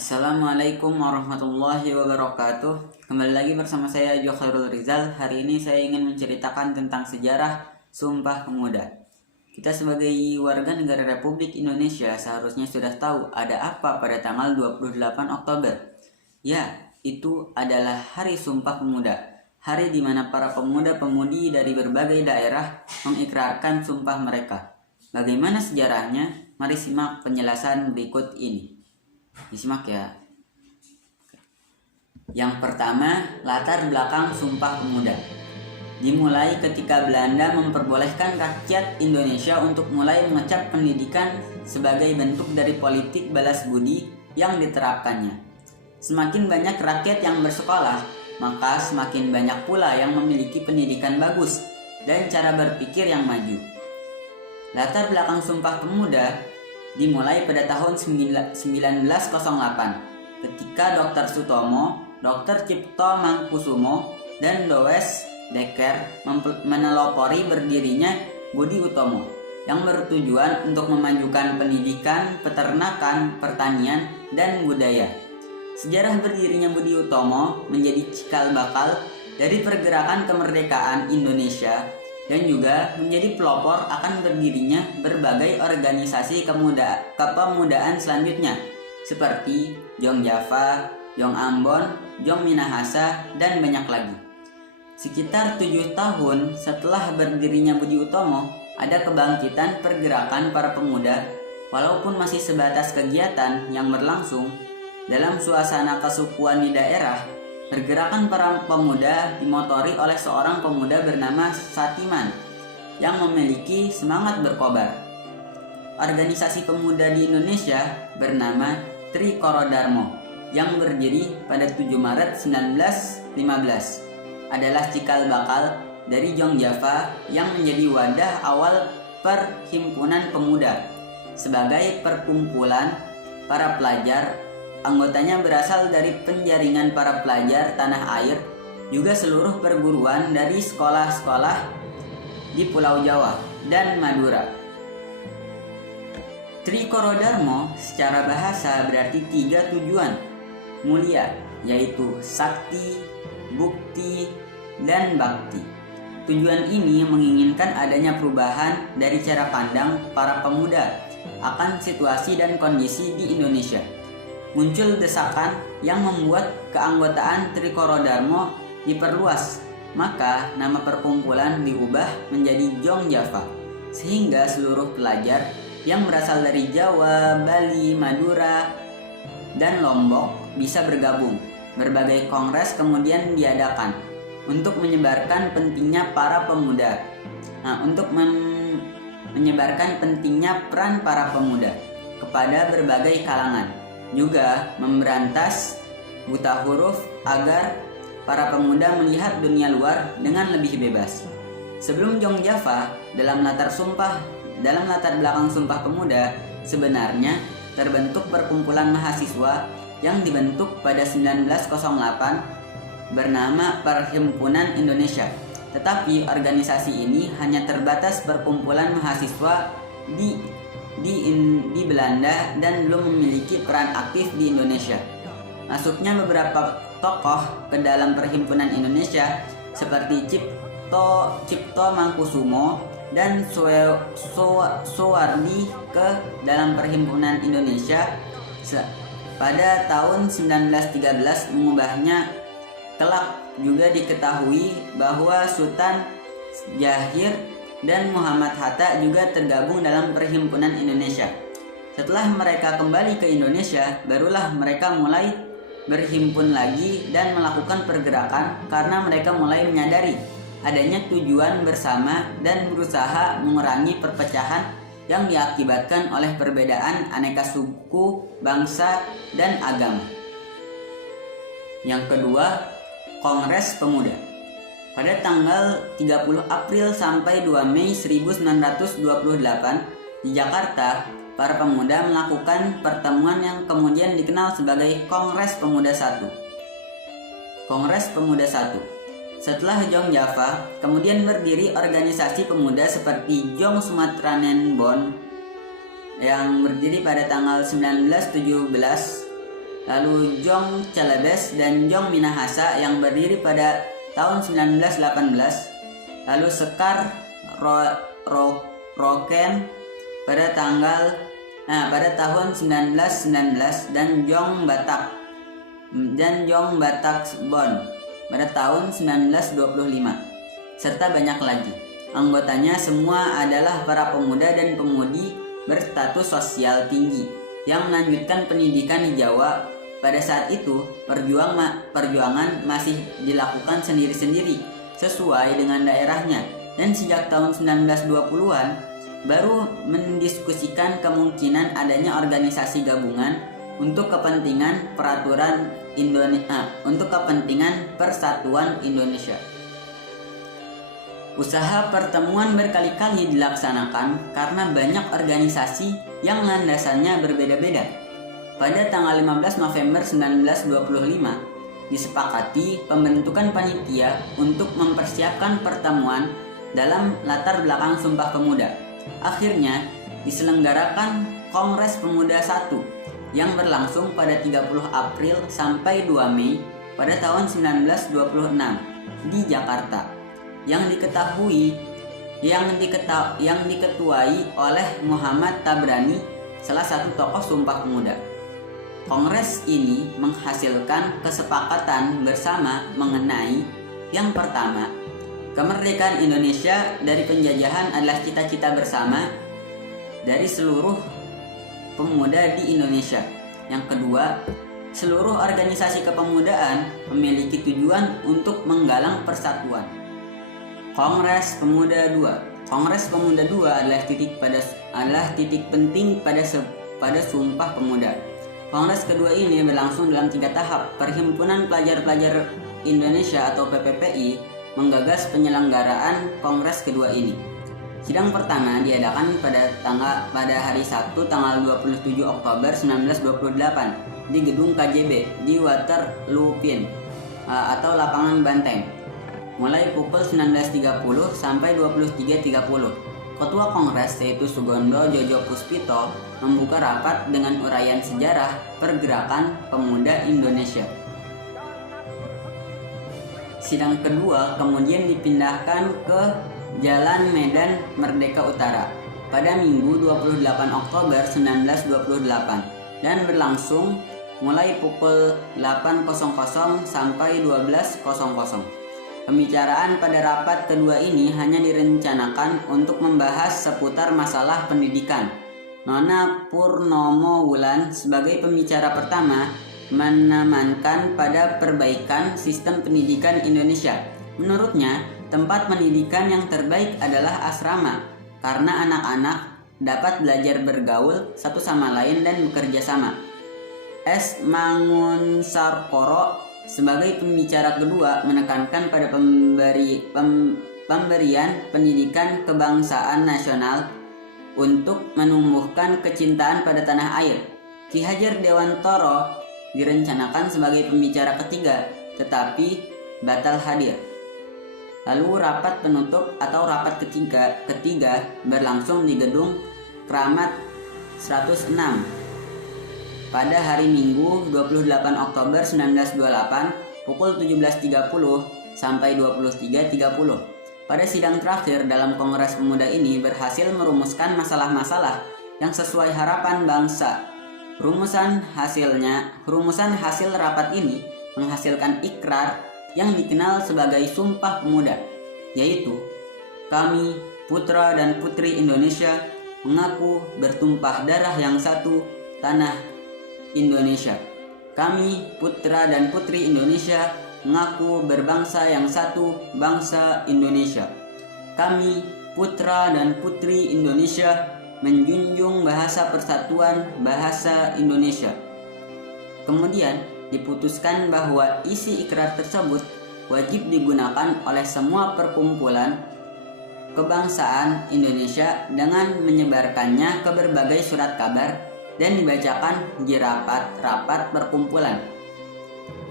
Assalamualaikum warahmatullahi wabarakatuh. Kembali lagi bersama saya Khairul Rizal. Hari ini saya ingin menceritakan tentang sejarah Sumpah Pemuda. Kita sebagai warga negara Republik Indonesia seharusnya sudah tahu ada apa pada tanggal 28 Oktober. Ya, itu adalah Hari Sumpah Pemuda. Hari di mana para pemuda-pemudi dari berbagai daerah mengikrarkan sumpah mereka. Bagaimana sejarahnya? Mari simak penjelasan berikut ini. Disimak ya. Yang pertama, latar belakang Sumpah Pemuda. Dimulai ketika Belanda memperbolehkan rakyat Indonesia untuk mulai mengecap pendidikan sebagai bentuk dari politik balas budi yang diterapkannya. Semakin banyak rakyat yang bersekolah, maka semakin banyak pula yang memiliki pendidikan bagus dan cara berpikir yang maju. Latar belakang Sumpah Pemuda dimulai pada tahun 1908 ketika Dr. Sutomo, Dr. Cipto Mangkusumo, dan Dowes Dekker menelopori berdirinya Budi Utomo yang bertujuan untuk memajukan pendidikan, peternakan, pertanian, dan budaya. Sejarah berdirinya Budi Utomo menjadi cikal bakal dari pergerakan kemerdekaan Indonesia dan juga menjadi pelopor akan berdirinya berbagai organisasi kepemudaan selanjutnya seperti Jong Java, Jong Ambon, Jong Minahasa, dan banyak lagi. Sekitar 7 tahun setelah berdirinya Budi Utomo, ada kebangkitan pergerakan para pemuda walaupun masih sebatas kegiatan yang berlangsung dalam suasana kesukuan di daerah. Pergerakan para pemuda dimotori oleh seorang pemuda bernama Satiman yang memiliki semangat berkobar. Organisasi pemuda di Indonesia bernama Trikoro Darmo yang berdiri pada 7 Maret 1915 adalah cikal bakal dari Jong Java yang menjadi wadah awal perhimpunan pemuda. Sebagai perkumpulan para pelajar, anggotanya berasal dari penjaringan para pelajar tanah air, juga seluruh perguruan dari sekolah-sekolah di Pulau Jawa dan Madura. Trikoro Darmo secara bahasa berarti 3 tujuan mulia, yaitu sakti, bukti, dan bakti. Tujuan ini menginginkan adanya perubahan dari cara pandang para pemuda akan situasi dan kondisi di Indonesia. Muncul desakan yang membuat keanggotaan Trikoro Darmo diperluas, maka nama perkumpulan diubah menjadi Jong Java, sehingga seluruh pelajar yang berasal dari Jawa, Bali, Madura, dan Lombok bisa bergabung. Berbagai kongres kemudian diadakan untuk menyebarkan pentingnya para pemuda. Untuk menyebarkan pentingnya peran para pemuda kepada berbagai kalangan. Juga memberantas buta huruf agar para pemuda melihat dunia luar dengan lebih bebas. Sebelum Jong Java, dalam latar belakang Sumpah Pemuda sebenarnya terbentuk perkumpulan mahasiswa yang dibentuk pada 1908 bernama Perhimpunan Indonesia. Tetapi organisasi ini hanya terbatas perkumpulan mahasiswa di Belanda dan belum memiliki peran aktif di Indonesia. Masuknya beberapa tokoh ke dalam Perhimpunan Indonesia seperti Cipto Mangkusumo dan Soewardi ke dalam Perhimpunan Indonesia pada tahun 1913 mengubahnya kelak. Juga diketahui bahwa Sultan Jahir dan Muhammad Hatta juga tergabung dalam Perhimpunan Indonesia. Setelah mereka kembali ke Indonesia, barulah mereka mulai berhimpun lagi dan melakukan pergerakan karena mereka mulai menyadari adanya tujuan bersama dan berusaha mengurangi perpecahan yang diakibatkan oleh perbedaan aneka suku, bangsa, dan agama. Yang kedua, Kongres Pemuda. Pada tanggal 30 April sampai 2 Mei 1928 di Jakarta, para pemuda melakukan pertemuan yang kemudian dikenal sebagai Kongres Pemuda I. Kongres Pemuda I. Setelah Jong Java, kemudian berdiri organisasi pemuda seperti Jong Sumatranenbon yang berdiri pada tanggal 1917 lalu Jong Celebes dan Jong Minahasa yang berdiri pada tahun 1918, lalu Sekar Roken pada tahun 1919 dan Jong Bataksbon pada tahun 1925, serta banyak lagi. Anggotanya semua adalah para pemuda dan pemudi berstatus sosial tinggi yang melanjutkan pendidikan di Jawa. Pada saat itu, perjuangan masih dilakukan sendiri-sendiri sesuai dengan daerahnya, dan sejak tahun 1920-an baru mendiskusikan kemungkinan adanya organisasi gabungan untuk kepentingan persatuan Indonesia. Usaha pertemuan berkali-kali dilaksanakan karena banyak organisasi yang landasannya berbeda-beda. Pada tanggal 15 November 1925, disepakati pembentukan panitia untuk mempersiapkan pertemuan dalam latar belakang Sumpah Pemuda. Akhirnya diselenggarakan Kongres Pemuda I yang berlangsung pada 30 April sampai 2 Mei pada tahun 1926 di Jakarta, yang diketuai oleh Muhammad Tabrani, salah satu tokoh Sumpah Pemuda. Kongres ini menghasilkan kesepakatan bersama mengenai yang pertama, kemerdekaan Indonesia dari penjajahan adalah cita-cita bersama dari seluruh pemuda di Indonesia. Yang kedua, seluruh organisasi kepemudaan memiliki tujuan untuk menggalang persatuan. Kongres Pemuda II. Kongres Pemuda II adalah titik penting pada Sumpah Pemuda. Kongres kedua ini berlangsung dalam 3 tahap. Perhimpunan Pelajar-Pelajar Indonesia atau PPPI menggagas penyelenggaraan kongres kedua ini. Sidang pertama diadakan pada hari Sabtu tanggal 27 Oktober 1928 di gedung KJB di Waterloopin atau Lapangan Banteng, mulai pukul 19.30 sampai 23.30. Ketua Kongres yaitu Sugondo Jojo Puspito membuka rapat dengan uraian sejarah pergerakan pemuda Indonesia. Sidang kedua kemudian dipindahkan ke Jalan Medan Merdeka Utara pada Minggu 28 Oktober 1928 dan berlangsung mulai pukul 8.00 sampai 12.00. Pembicaraan pada rapat kedua ini hanya direncanakan untuk membahas seputar masalah pendidikan. Nona Purnomo Wulan sebagai pembicara pertama menekankan pada perbaikan sistem pendidikan Indonesia. Menurutnya, tempat pendidikan yang terbaik adalah asrama karena anak-anak dapat belajar bergaul satu sama lain dan bekerja sama. S. Mangunsarkoro sebagai pembicara kedua menekankan pada pemberian pendidikan kebangsaan nasional untuk menumbuhkan kecintaan pada tanah air. Ki Hajar Dewantoro direncanakan sebagai pembicara ketiga tetapi batal hadir. Lalu rapat penutup atau rapat ketiga berlangsung di gedung Kramat 106 pada hari Minggu 28 Oktober 1928 pukul 17.30 sampai 23.30. Pada sidang terakhir dalam Kongres Pemuda ini berhasil merumuskan masalah-masalah yang sesuai harapan bangsa. Rumusan hasil rapat ini menghasilkan ikrar yang dikenal sebagai Sumpah Pemuda, yaitu kami, putra dan putri Indonesia, mengaku bertumpah darah yang satu, tanah Indonesia. Kami, putra dan putri Indonesia, mengaku berbangsa yang satu, bangsa Indonesia. Kami, putra dan putri Indonesia, menjunjung bahasa persatuan, bahasa Indonesia. Kemudian diputuskan bahwa isi ikrar tersebut wajib digunakan oleh semua perkumpulan kebangsaan Indonesia dengan menyebarkannya ke berbagai surat kabar dan dibacakan di rapat-rapat perkumpulan.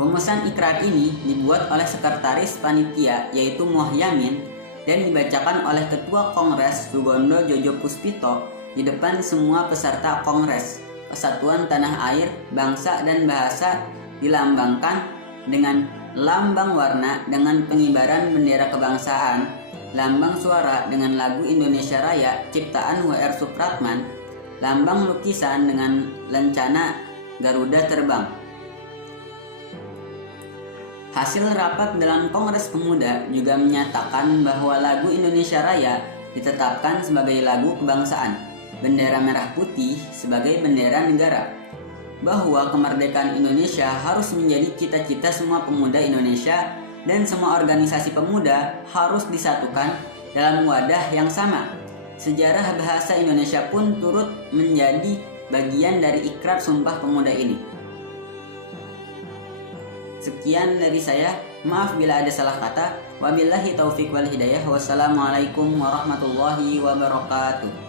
Rumusan ikrar ini dibuat oleh sekretaris panitia yaitu Muhyamin dan dibacakan oleh Ketua Kongres Sugondo Jojo Puspito di depan semua peserta Kongres. kesatuan tanah air, bangsa dan bahasa dilambangkan dengan lambang warna dengan pengibaran bendera kebangsaan, lambang suara dengan lagu Indonesia Raya ciptaan W.R. Supratman, lambang lukisan dengan lencana Garuda terbang. Hasil rapat dalam Kongres Pemuda juga menyatakan bahwa lagu Indonesia Raya ditetapkan sebagai lagu kebangsaan, bendera merah putih sebagai bendera negara, bahwa kemerdekaan Indonesia harus menjadi cita-cita semua pemuda Indonesia dan semua organisasi pemuda harus disatukan dalam wadah yang sama. Sejarah bahasa Indonesia pun turut menjadi bagian dari ikrar Sumpah Pemuda ini. Sekian dari saya, maaf bila ada salah kata. Wabillahi taufiq wal hidayah. Wassalamualaikum warahmatullahi wabarakatuh.